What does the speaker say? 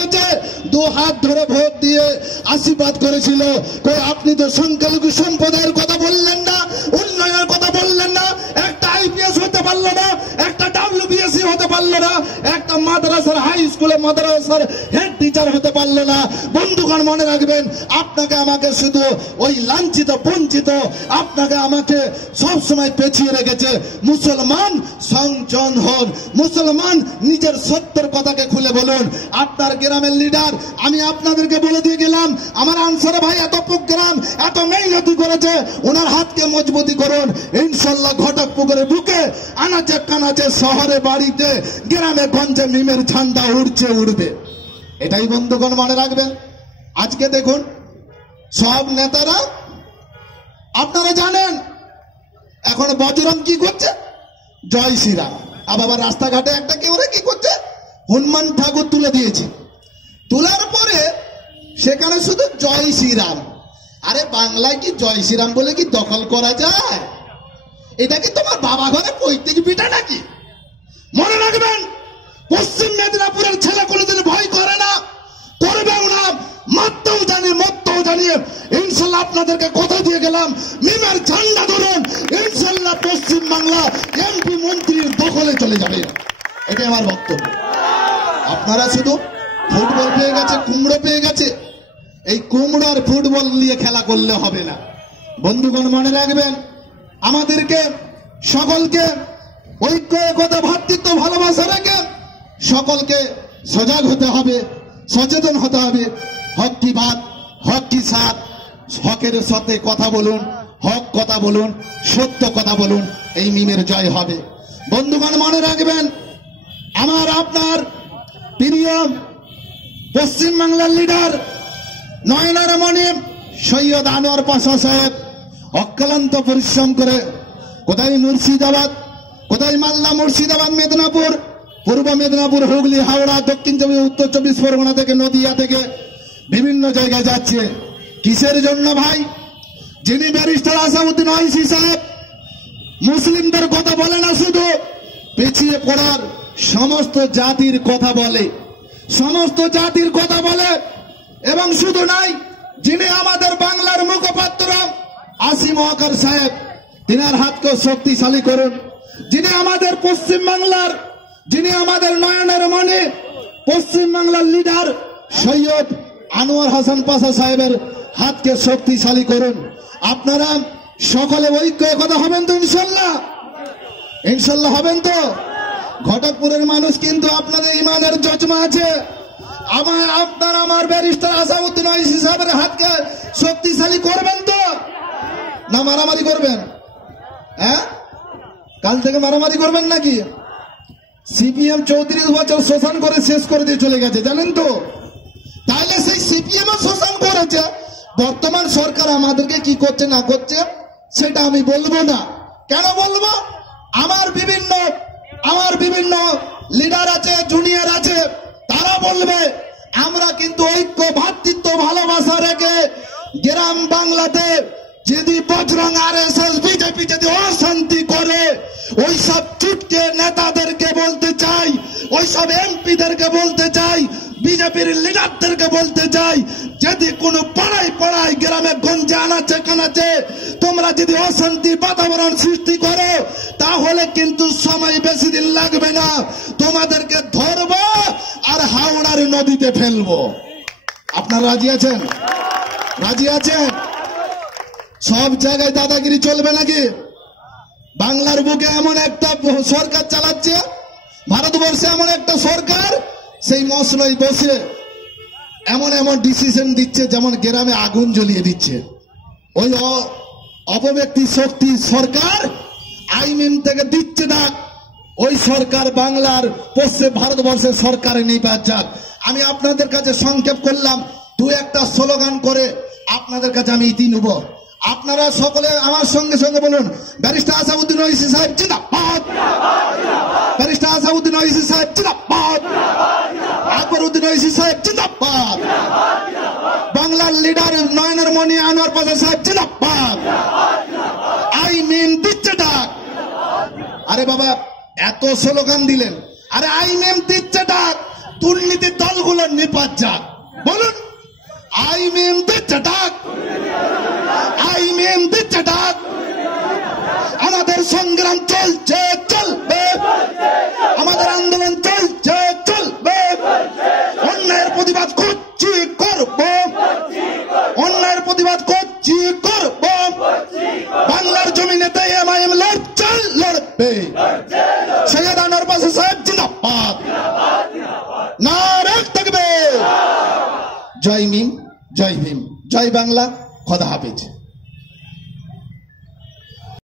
দিয়েছে, 2 হাত ধরে ভোট দিয়ে আশীর্বাদ করেছিল। আপনি তো সংখ্যালঘু সম্প্রদায়ের কথা বললেন না, উন্নয়নের কথা বললেন না, একটা আইপিএস হতে পারলো না, একটা WBSC হতে পারলো না, একটা মাদ্রাসার হাই স্কুলে মাদ্রাসার হেড টিচার হতে পারলো না। বন্ধুগণ মনে রাখবেন, আপনাকে আমাকে শুধু ওই লাঞ্ছিত বঞ্চিত আপনাকে আমাকে সবসময় পেছিয়ে রেখেছে। মুসলমান সংযম হন, মুসলমান নিজের সত্যের কথাকে খুলে বলুন। আপনার গ্রামের লিডার আমি আপনাদেরকে বলে দিয়ে গেলাম, আমার আনসার ভাই এত প্রোগ্রাম এত মেহনতি করেছে, ওনার হাতকে মজবুতি করুন। ইনশাল্লাহ ঘটকপুকুরের বুকে আনাচে কানাচে শহরে বাড়িতে গ্রামে গঞ্জে মিমের ঝান্ডা উড়বে। এটাই বন্ধুগণ মনে রাখবেন। আজকে দেখুন সব নেতারা আপনারা জানেন এখন বজরং কি করছে, জয় শ্রীরাম। আবার রাস্তাঘাটে একটা কেউ কি করছে, হনুমান ঠাকুর তুলে দিয়েছে। তোলার পরে সেখানে শুধু জয় শ্রীরাম। আরে বাংলায় কি জয় শ্রীরাম বলে কি দখল করা যায়? এটা কি তোমার বাবা ঘরে পৈতৃক পিঠা নাকি? মনে রাখবেন, পশ্চিম মেদিনীপুরের ছেলে কোনোদিন ভয় করে না, করবেও না, মারতেও জানি মরতেও জানি। ইনশাল্লাহ আপনাদেরকে কথা দিয়ে গেলাম, মিমের ঝান্ডা ধরুন, ইনশাল্লাহ পশ্চিম বাংলা এমপি মন্ত্রীর দখলে চলে যাবে। এটাই আমার বক্তব্য। আপনারা শুধু ফুটবল পেয়ে গেছে, কুমড়ো পেয়ে গেছে, এই কুমড়ো আর ফুটবল নিয়ে খেলা করলে হবে না। বন্ধুগণ মনে রাখবেন, আমাদেরকে সকলকে ঐক্য একতা ভ্রাতৃত্ব ভালোবাসা রেখে সকলকে সজাগ হতে হবে, সচেতন হতে হবে। হক কি বাত, হক কি সাথ, হকের সাথে কথা বলুন, হক কথা বলুন, সত্য কথা বলুন, এই মিমের জয় হবে। বন্ধুগণ মনে রাখবেন, আমার আপনার প্রিয় পশ্চিম বাংলার লিডার নয়নার মণি সৈয়দ আনোয়ার পাশা সাহেব অক্লান্ত পরিশ্রম করে কোথায় মুর্শিদাবাদ, কোথায় মালদা, মুর্শিদাবাদ, মেদিনীপুর, পূর্ব মেদিনীপুর, হুগলি, হাওড়া, দক্ষিণ চব্বিশ, উত্তর 24 পরগনা থেকে নদিয়া থেকে বিভিন্ন জায়গায় যাচ্ছে। কিসের জন্য ভাই? যিনি ব্যারিস্টার আসাদউদ্দিন ওয়াইসি সাহেব মুসলিমদের কথা বলে না, শুধু পিছিয়ে পড়ার সমস্ত জাতির কথা বলে, সমস্ত জাতির কথা বলে। এবং শুধু নাই, যিনি আমাদের বাংলার মুখপাত্র আসিম ওয়াকার সাহেব, তিনার হাতকে শক্তিশালী করুন। যিনি আমাদের পশ্চিম বাংলার, যিনি আমাদের নয়নের মণি পশ্চিম বাংলার লিডার সৈয়দ আনোয়ার হাসান পাশা সাহেবের হাতকে শক্তিশালী করুন। আপনারা সকলে ঐক্য একতা হবেন তো? ইনশাল্লাহ, ইনশাল্লাহ হবেন তো? ঘটকপুরের মানুষ কিন্তু আপনাদের ইমানের জজমা আছে। আমার ব্যারিস্টার আসাদউদ্দিন ওয়াইসি সাহেবের হাতকে শক্তিশালী করবেন তো, না মারামারি করবেন? হ্যাঁ, কাল থেকে মারামারি করবেন নাকি? সিপিএম 34 বছর শোষণ করে শেষ করে দিয়ে চলে গেছে, জানেন তো? তাহলে সেই সিপিএম শোষণ করেছে, বর্তমান সরকার আমাদেরকে কি করছে না করছে সেটা আমি বলবো না। কেন বলবো? আমার বিভিন্ন লিডার আছে, জুনিয়র আছে, তারা বলবে আমরা কিন্তু ঐক্য ভ্রাতৃত্ব ভালোবাসা রেখে গ্রাম বাংলাতে যদি বজরং আরএসএস বিজেপি যদি অশান্তি করে, ওইসব চুটকে নেতাদেরকে বলতে চাই, ওইসব এমপিদেরকে বলতে চাই, বিজেপির লিডারদেরকে বলতে চাই, যদি কোনো পাড়ায় পাড়ায় গ্রামে গঞ্জে আনাচে কানাচে তোমরা যদি অশান্তি বাতাবরণ সৃষ্টি করো, তাহলে কিন্তু সময় বেশি দিন লাগবে না, তোমাদেরকে ধরবো আর হাওড়ার নদীতে ফেলবো। আপনারা রাজি আছেন? রাজি আছেন? সব জায়গায় দাদাগিরি চলবে নাকি? বাংলার বুকে এমন একটা সরকার চালাচ্ছে, ভারতবর্ষে এমন একটা সরকার সেই মশলায় বসে এমন এমন ডিসিশন দিচ্ছে যেমন গ্রামে আগুন জ্বলিয়ে দিচ্ছে। ওই অপব্যক্তি শক্তি সরকার আইন থেকে দিচ্ছে ডাক, ওই সরকার বাংলার পশ্চিম ভারতবর্ষের সরকারে নেই যাক। আমি আপনাদের কাছে সংক্ষেপ করলাম, দু একটা স্লোগান করে আপনাদের কাছে আমি ইতি নেব। আপনারা সকলে আমার সঙ্গে সঙ্গে বলুন, ব্যারিস্টার আসাদউদ্দিন ওয়াইসি সাহেব জিন্দাবাদ, ব্যারিস্টার আসাদউদ্দিন ওয়াইসি সাহেব জিন্দাবাদ, আকবরউদ্দিন ওয়াইসি সাহেব জিন্দাবাদ, বাংলার লিডার নয়নের মণি আনোয়ার পাশা সাহেব জিন্দাবাদ। আই মিম দিচ্ছে ডাক। আরে বাবা, এত স্লোগান দিলেন, আরে আই মিম দিচ্ছে ডাক, দুর্নীতির দলগুলোর নিপাত যাক। বলুন, আইএমএম দিচ্ছে ডাক, আইএমএম দিচ্ছে ডাক। আমাদের সংগ্রাম চলছে, চলবে, আমাদের আন্দোলন চলছে, চলবে। অন্যায়ের প্রতিবাদ করছি, করব, অন্যায়ের প্রতিবাদ করছি, করব। বাংলার জমিনেতে এমআইএম লড়ছে, লড়বে। সৈয়দ আনোয়ার পাশা সাহেব জিন্দাবাদ, নারে তাকবীর। জয় মিম, জয় ভীম, জয় বাংলা, খোদা হাফেজ।